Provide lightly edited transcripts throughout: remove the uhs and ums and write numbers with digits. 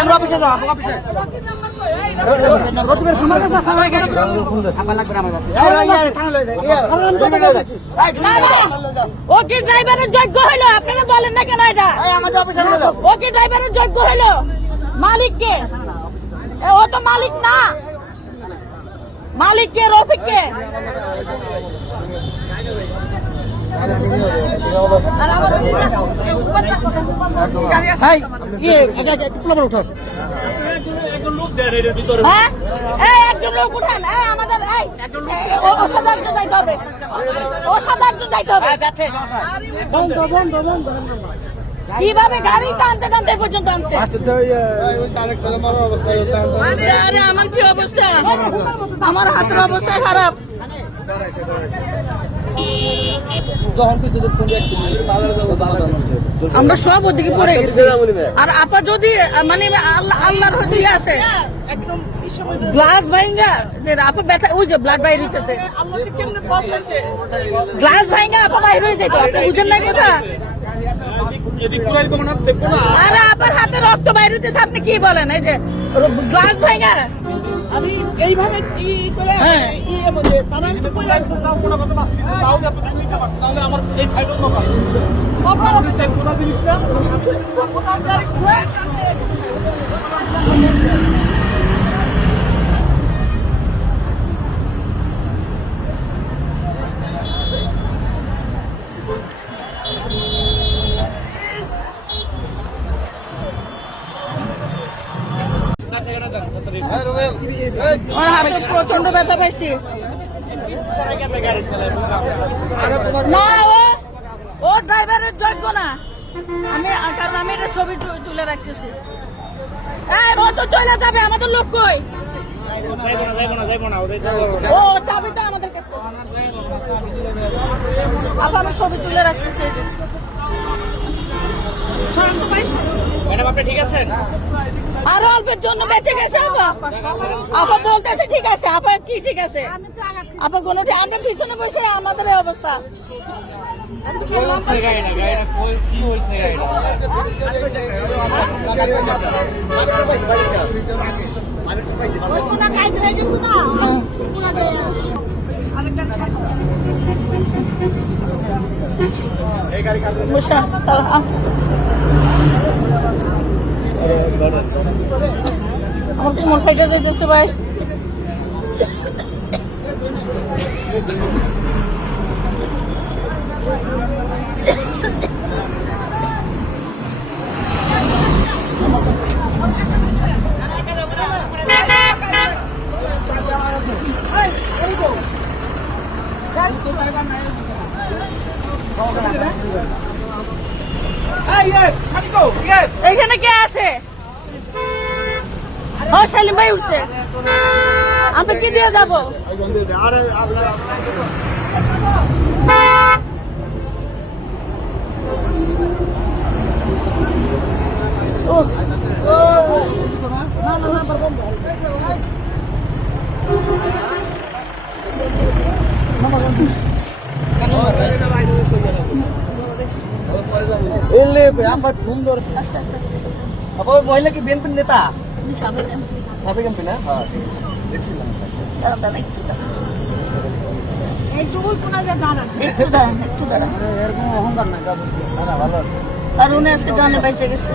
আমরা অফিসে যাও, অফিসে ও কি ড্রাইভারের যোগ্য হইলো? আপনারা বলেন না কেন এটা? ও কি ড্রাইভারের যোগ্য হইলো? মালিককে? ও তো মালিক না। মালিককে? রফিককে? একজন লোক উঠান, আমাদের যাইতে হবে, ও 7-8 জন যাইতে হবে। কিভাবে গাড়ি টানতে টানতে পর্যন্ত আনছে? আরে আমার কি অবস্থা, আমার হাতের অবস্থা খারাপ। আমরা সব ওদিকে পড়ে গেছি। আর আপা যদি মানে আল্লাহর হতে আছে গ্লাস ভাইঙ্গা আপা ব্যথা, ওই যে ব্লাড বাইর হইতেছে, গ্লাস ভাইঙ্গা আপা বাইর হয়ে যেত। আপনি বুঝেন না কথা? আরে আপার হাতে রক্ত বাইর হইতেছে, আপনি কি বলেন? এই যে গ্লাস ভাইঙ্গা আমি এইভাবে আমার এই সাইড প্রচন্ড ব্যথা পাইছি। না ও ড্রাইভারের যোগ্য না। কারণ আমি এটা ছবি তুলে রাখতেছি। ও তো চলে যাবে, আমাদের লোক কই? ও চাবিটা আমাদের কাছে। আমি ছবি তুলে রাখতেছি। ঠিক আছে, আরো অল্পের জন্য বেঁচে গেছে আপা বলতেছে ঠিক আছে। আপা কি ঠিক আছে? আপা কোনো আমরা পিছনে বসে আমাদের এই অবস্থা। আমার তো মন খাইতে যাচ্ছে ভাই। এইখানে কে আছে? শালিম ভাই উঠছে। আমি কি দিয়ে যাবো? মহিলা কি বিএনপির নেতা? সাবেক এমপি না? হ্যাঁ দেখছিলাম। এরকম অহংকার নাই, ভালো আছে। আর উনি আজকে জানে বেঁচে গেছে।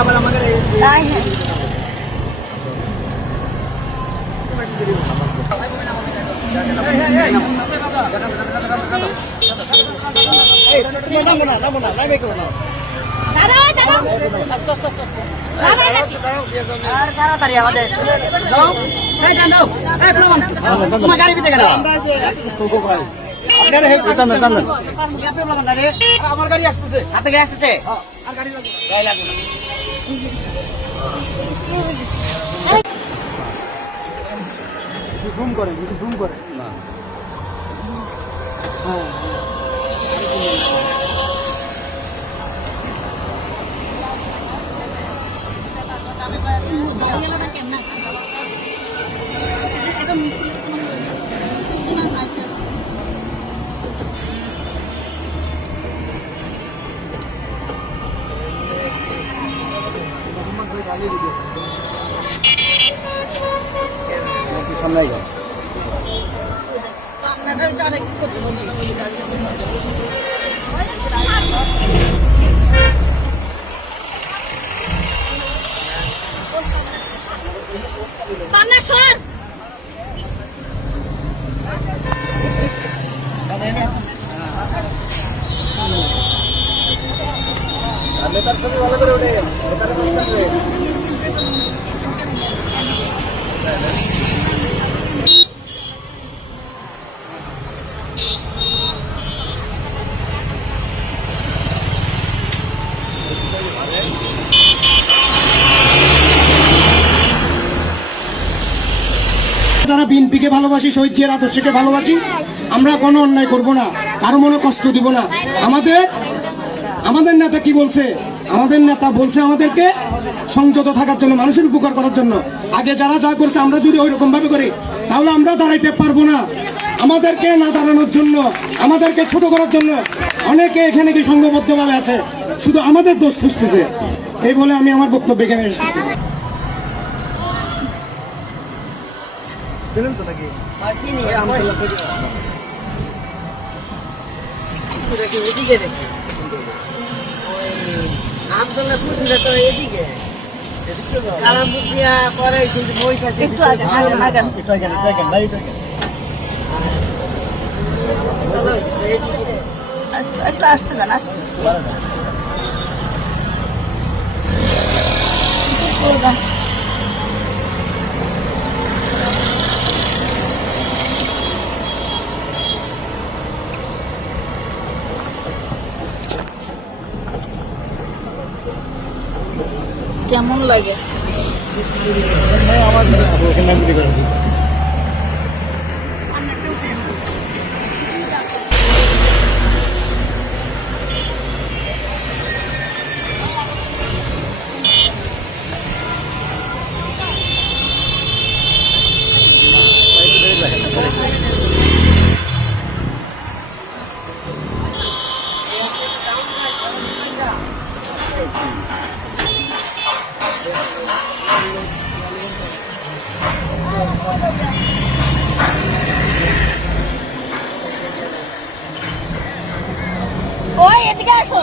আবার আমাদের তাড়াতাড়ি আমাদের তোমার গাড়ি পিতে গেল। আমার গাড়ি আসতেছে, হাতে গাড়ি আসতেছে। জুম করে, জুম করে না। সামনে গেছে নেতার ছবি ভালো করে উঠে নেতার প্রশ্ন করে যারা বিএনপিকে ভালোবাসি, শহীদ জিয়ার আদর্শকে ভালোবাসি, আমরা কোনো অন্যায় করব না, কারো মনে কষ্ট দিব না। আমাদের নেতা কি বলছে? আমাদের নেতা বলছে আমাদেরকে সংযত থাকার জন্য, মানুষের উপকার করার জন্য। আগে যারা যা করছে আমরা যদি ওই রকম ভাবে করি তাহলে আমরা দাঁড়াইতে পারবো না। আমাদেরকে না দাঁড়ানোর জন্য, আমাদেরকে ছোট করার জন্য অনেকে এখানে কি সংঘবদ্ধভাবে আছে, শুধু আমাদের দোষ খুঁজতেছে। এই বলে আমি আমার বক্তব্য এখানে শেষ করতেছি। ছিলেন তো নাকি আমতলা পুষলে তো এদিকে কালামপুরিয়া পরে কিন্তু বৈশা একটু আগে আগে একটু আসতে যান, আসতে কেমন লাগে? ওই এদিকে আসো।